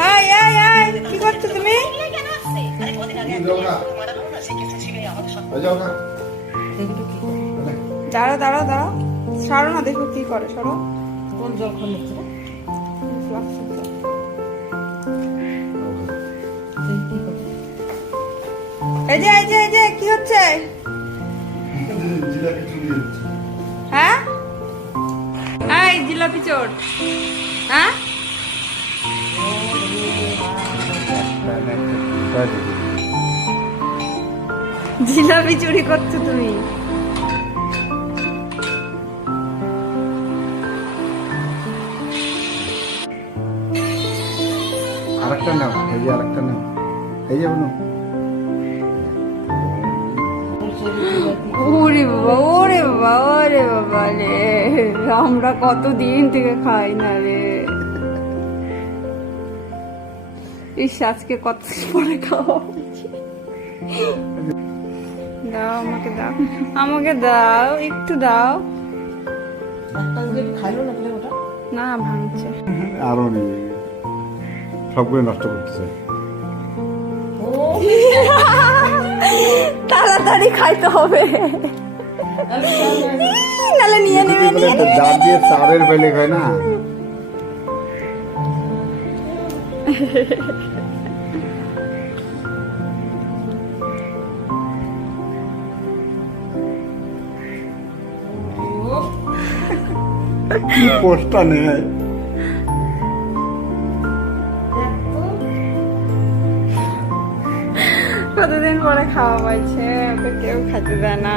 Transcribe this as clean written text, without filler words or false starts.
High high high, কি করছো তুমি? দাঁড়াও দাঁড়াও দাঁড়াও, সরো না, দেখো কি করে, সরো। কোন জল খান নিচ্ছে? এই যে এই যে এই যে কি হচ্ছে? হ্যাঁ, এই জিলাপি চোর, হ্যাঁ জিলাপি চুরি করছো তুমি। আরেকটা নাও, এই যে আরেকটা নাও, এই যে বলো। ওরে বাবা, ওরে বাবা, ওরে বাবা রে, আমরা কতদিন থেকে খাই না রে। ইস, আজকে কত পরে খাওয়া। দাও, আমাকে দাও, আমাকে দাও, একটু দাও। খাইলো না প্লেট ওটা? না, ভাঙছে। আরো নেই, সবগুলো নষ্ট করতেছে। তাড়াতাড়ি খাইতে হবে, নাহলে নিয়ে নেবে, নিয়ে নেবে। দাঁত দিয়ে চারের বেলে খায় না। কি পোস্টটা নেয়। কতদিন পরে খাওয়া পাইছে, ওকে কেউ খাইতে দেয় না।